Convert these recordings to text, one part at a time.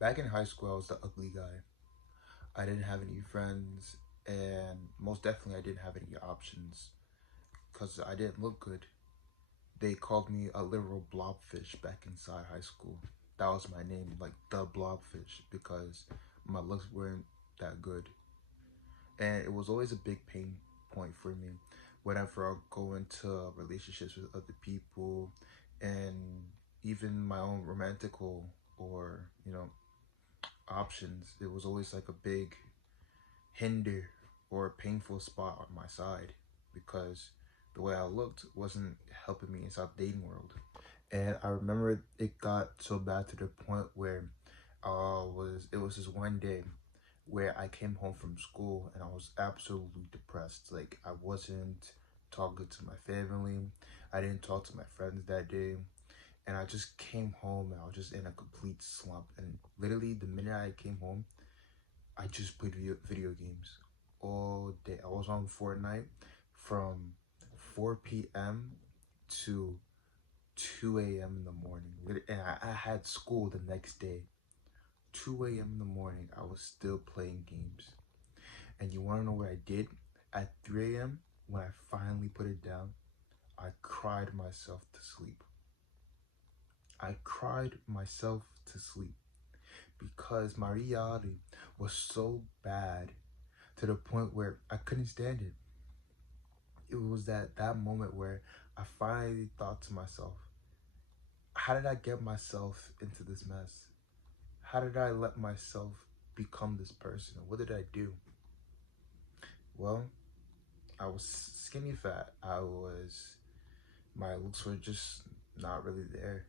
Back in high school, I was the ugly guy. I didn't have any friends, and most definitely, I didn't have any options because I didn't look good. They called me a literal blobfish back inside high school. That was my name, like the blobfish, because my looks weren't that good. And it was always a big pain point for me whenever I go into relationships with other people and even my own romantical or, options. It was always like a big hinder or a painful spot on my side because the way I looked wasn't helping me inside the dating world. And I remember it got so bad to the point where it was this one day where I came home from school and I was absolutely depressed. Like I wasn't talking to my family. I didn't talk to my friends that day. And I just came home and I was just in a complete slump. And literally the minute I came home, I just played video games all day. I was on Fortnite from 4 p.m. to 2 a.m. in the morning. And I had school the next day. 2 a.m. in the morning, I was still playing games. And you want to know what I did? At 3 a.m., when I finally put it down, I cried myself to sleep. I cried myself to sleep because my reality was so bad to the point where I couldn't stand it. It was that moment where I finally thought to myself, how did I get myself into this mess? How did I let myself become this person? What did I do? Well, I was skinny fat. My looks were just not really there.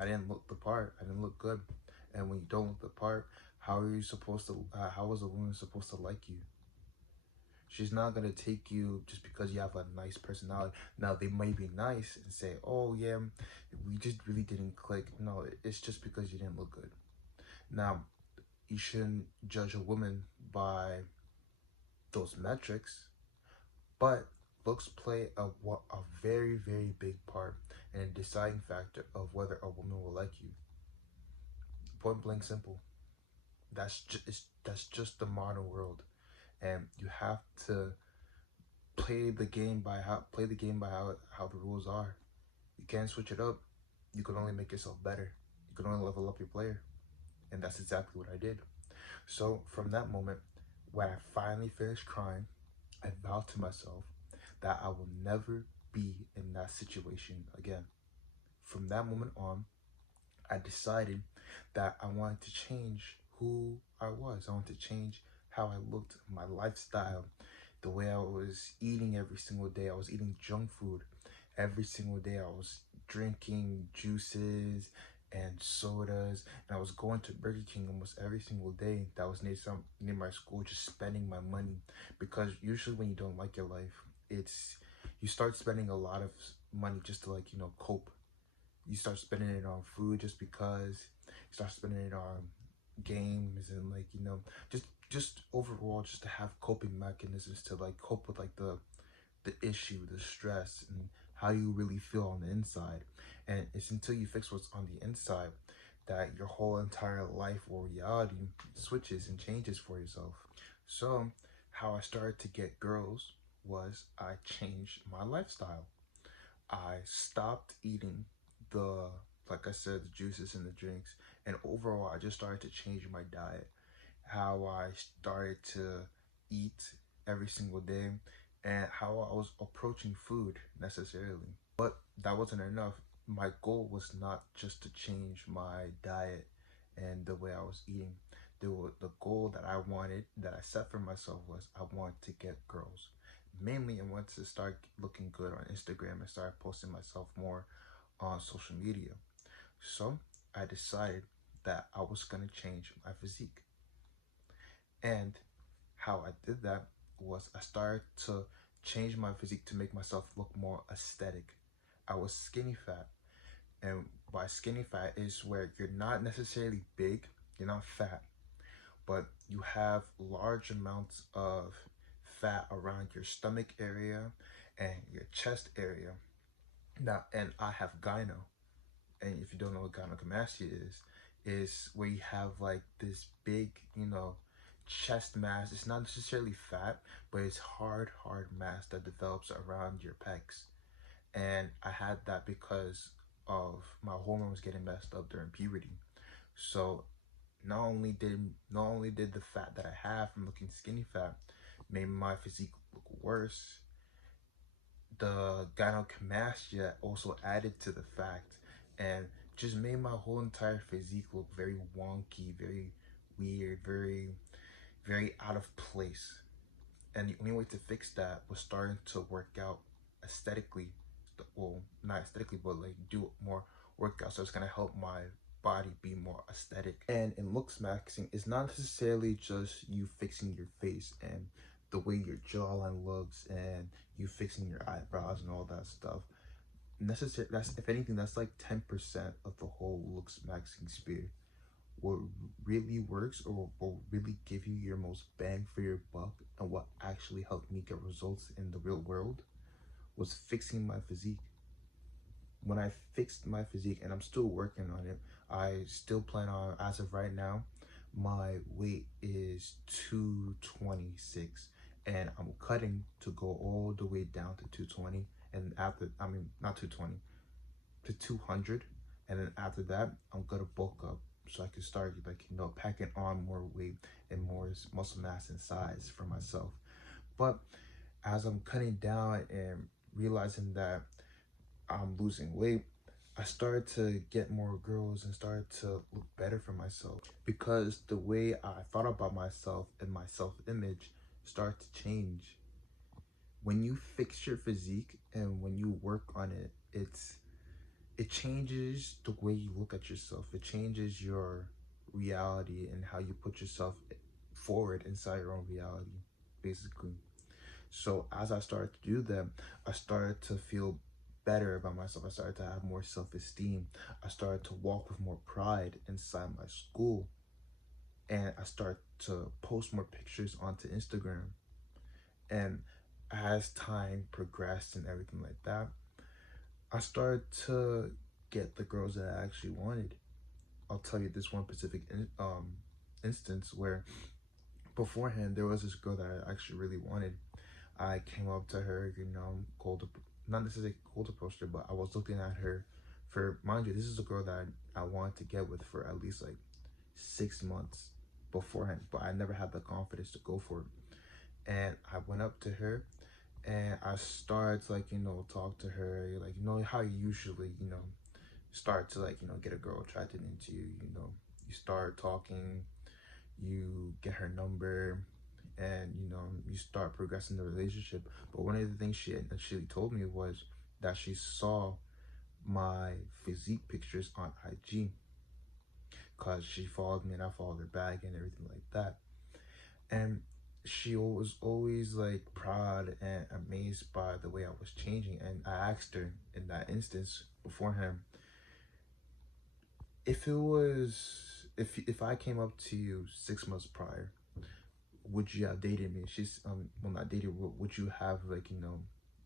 I didn't look the part. I didn't look good. And when you don't look the part, how is a woman supposed to like you? She's not gonna take you just because you have a nice personality. Now they might be nice and say, "Oh yeah, we just really didn't click." No, it's just because you didn't look good. Now, you shouldn't judge a woman by those metrics, but looks play a very very big part and a deciding factor of whether a woman will like you. Point blank simple. That's just the modern world, and you have to play the game by how the rules are. You can't switch it up. You can only make yourself better. You can only level up your player, and that's exactly what I did. So from that moment, when I finally finished crying, I vowed to myself that I will never be in that situation again. From that moment on, I decided that I wanted to change who I was. I wanted to change how I looked, my lifestyle, the way I was eating every single day. I was eating junk food every single day. I was drinking juices and sodas, and I was going to Burger King almost every single day. That was near my school, just spending my money because usually when you don't like your life, it's you start spending a lot of money just to cope. You start spending it on food just because. You start spending it on games and just overall just to have coping mechanisms to cope with the issue, the stress, and how you really feel on the inside. And it's until you fix what's on the inside that your whole entire life or reality switches and changes for yourself. So how I started to get girls was I changed my lifestyle. I stopped eating the, like I said, the juices and the drinks. And overall, I just started to change my diet, how I started to eat every single day, and how I was approaching food necessarily. But that wasn't enough. My goal was not just to change my diet and the way I was eating. The goal that I wanted, that I set for myself, was I wanted to get girls. Mainly, I wanted to start looking good on Instagram and start posting myself more on social media. So I decided that I was going to change my physique. And how I did that was I started to change my physique to make myself look more aesthetic. I was skinny fat. And by skinny fat is where you're not necessarily big, you're not fat, but you have large amounts of fat around your stomach area and your chest area. Now, and I have gyno. And if you don't know what gynecomastia is, is where you have like this big, chest mass. It's not necessarily fat, but it's hard mass that develops around your pecs. And I had that because of my hormones getting messed up during puberty. So not only did the fat that I have from looking skinny fat made my physique look worse, the gynecomastia also added to the fact and just made my whole entire physique look very wonky, very weird, very out of place. And the only way to fix that was starting to work out aesthetically. Well, not aesthetically, but like do more workouts. So it's gonna help my body be more aesthetic. And in looks maxing, it's not necessarily just you fixing your face and the way your jawline looks and you fixing your eyebrows and all that stuff. That's, if anything, that's like 10% of the whole looks maxing spear. What really works, or will really give you your most bang for your buck, and what actually helped me get results in the real world, was fixing my physique. When I fixed my physique, and I'm still working on it, I still plan on, as of right now, my weight is 226, and I'm cutting to go all the way down to 220, and after, I mean, not 220, to 200, and then after that, I'm gonna bulk up so I can start, like, packing on more weight and more muscle mass and size for myself. But as I'm cutting down and realizing that I'm losing weight, I started to get more girls and started to look better for myself, because the way I thought about myself and my self-image started to change. When you fix your physique and when you work on it, it changes the way you look at yourself. It changes your reality and how you put yourself forward inside your own reality, basically. So as I started to do that, I started to feel better about myself. I started to have more self-esteem. I started to walk with more pride inside my school. And I started to post more pictures onto Instagram. And as time progressed and everything like that, I started to get the girls that I actually wanted. I'll tell you this one specific instance where beforehand there was this girl that I actually really wanted. I came up to her, not necessarily cold approached her, but I was looking at her for, mind you, this is a girl that I wanted to get with for at least like 6 months beforehand, but I never had the confidence to go for it. And I went up to her and I started to, like, talk to her, like, how you usually, start to, like, get a girl attracted into you. You start talking, you get her number, and you start progressing the relationship. But one of the things she initially told me was that she saw my physique pictures on IG, because she followed me and I followed her back and everything like that. And she was always like proud and amazed by the way I was changing. And I asked her in that instance beforehand, if I came up to you 6 months prior, would you have dated me? She's well, not dated, would you have, like,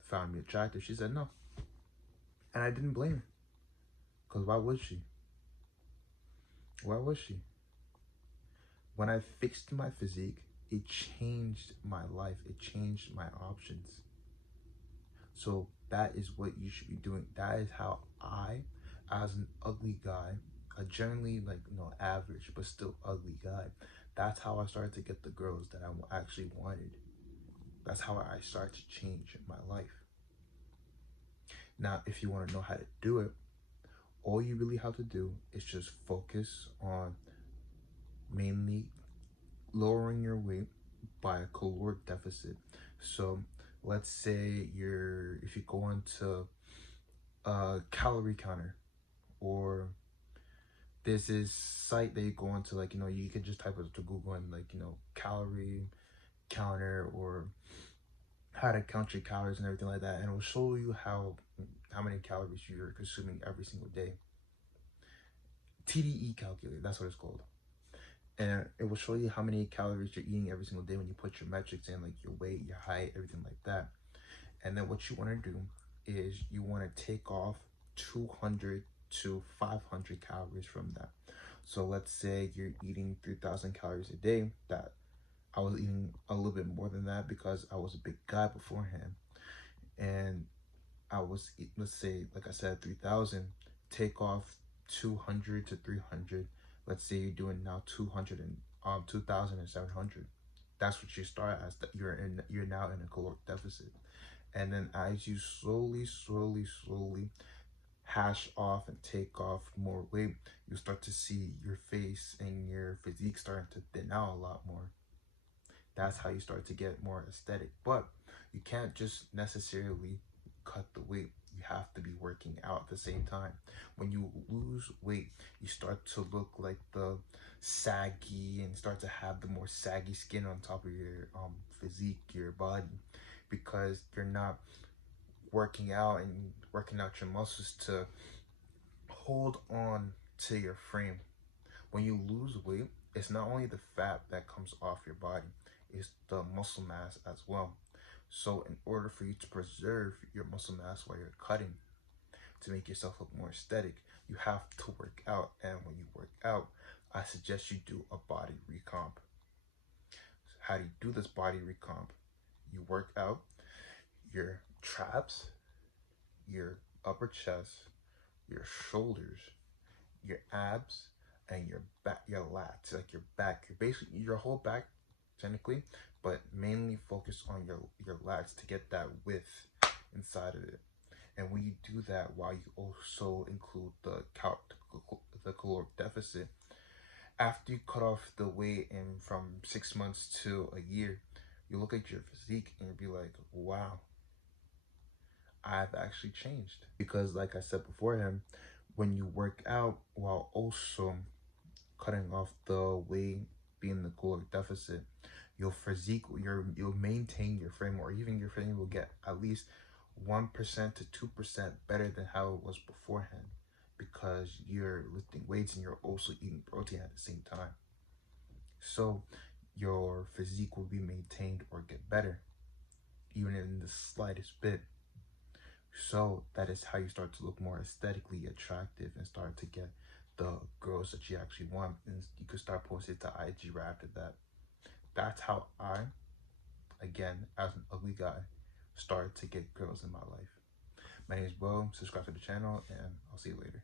found me attractive? She said no. And I didn't blame her, because why would she? Why was she? When I fixed my physique, it changed my life. It changed my options. So that is what you should be doing. That is how I, as an ugly guy, a generally, like, average but still ugly guy, that's how I started to get the girls that I actually wanted. That's how I started to change my life. Now, if you want to know how to do it, all you really have to do is just focus on mainly lowering your weight by a caloric deficit. So let's say if you go into a calorie counter, or there's this site that you go onto, like, you can just type it to Google and, like, calorie counter, or how to count your calories and everything like that, and it will show you how many calories you're consuming every single day. TDE calculator, that's what it's called. And it will show you how many calories you're eating every single day when you put your metrics in, like your weight, your height, everything like that. And then what you want to do is you want to take off 200 to 500 calories from that. So let's say you're eating 3,000 calories a day. That I was eating a little bit more than that because I was a big guy beforehand. And I was, let's say, like I said, 3,000, take off 200 to 300. Let's say you're doing now 200 and 2,700. That's what you start as. That you're now in a caloric deficit. And then as you slowly hash off and take off more weight, you start to see your face and your physique starting to thin out a lot more. That's how you start to get more aesthetic. But you can't just necessarily cut the weight. You have to be working out at the same time. When you lose weight, you start to look like the saggy and start to have the more saggy skin on top of your physique, your body, because you're not working out and working out your muscles to hold on to your frame. When you lose weight, it's not only the fat that comes off your body, it's the muscle mass as well. So in order for you to preserve your muscle mass while you're cutting, to make yourself look more aesthetic, you have to work out. And when you work out, I suggest you do a body recomp. How do you do this body recomp? You work out your traps, your upper chest, your shoulders, your abs, and your back, your lats, like your back, your basically your whole back, technically, but mainly focus on your lats to get that width inside of it. And when you do that, while you also include the caloric deficit, after you cut off the weight in from 6 months to a year, you look at your physique and you'll be like, wow, I've actually changed. Because like I said beforehand, when you work out while also cutting off the weight, being the caloric deficit, your physique, you'll maintain your frame, or even your frame will get at least 1% to 2% better than how it was beforehand, because you're lifting weights and you're also eating protein at the same time. So your physique will be maintained or get better, even in the slightest bit. So that is how you start to look more aesthetically attractive and start to get the girls that you actually want. And you can start posting to IG right after that. That's how I, again, as an ugly guy, started to get girls in my life. My name is Bo. Subscribe to the channel, and I'll see you later.